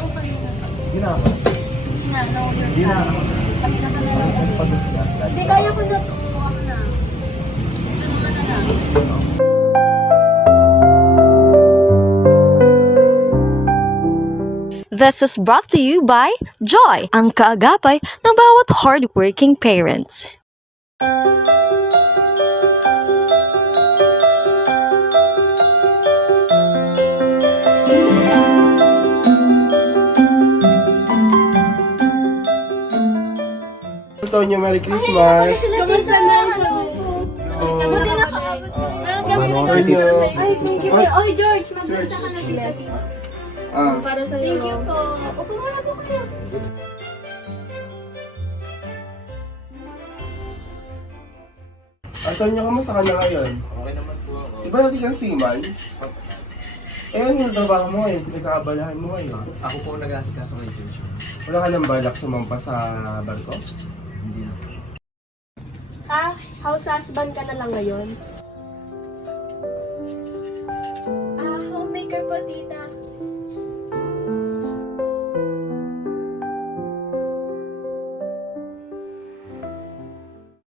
Oo, kanina. Hindi na ako. Na, no, Hindi na ako. Kanina ka na lang. Pagod na. Hindi, kaya ko na to. Ako na. Ito mga na lang. This is brought to you by Joy, ang kaagapay ng bawat hardworking parents. Tonyo, Merry Christmas! Kamusta na? Hello. Buti na kaabot mo. Tonyo! Ay, thank you po. Oy, George, magbasta ka na dito. Para sa Thank you po. Upo muna po kayo. Tonyo, kamusta ka na ngayon? Okay naman po ako. Di ba natin kang seaman? Eh, ano yung trabaho mo ngayon? Pinagkaabalahan mo ngayon? Ako po ang nag-aasikaso kay George. Wala ka nang balak sumampa sa barko? Hindi na. House husband ka na lang ngayon. Homemaker po, tita.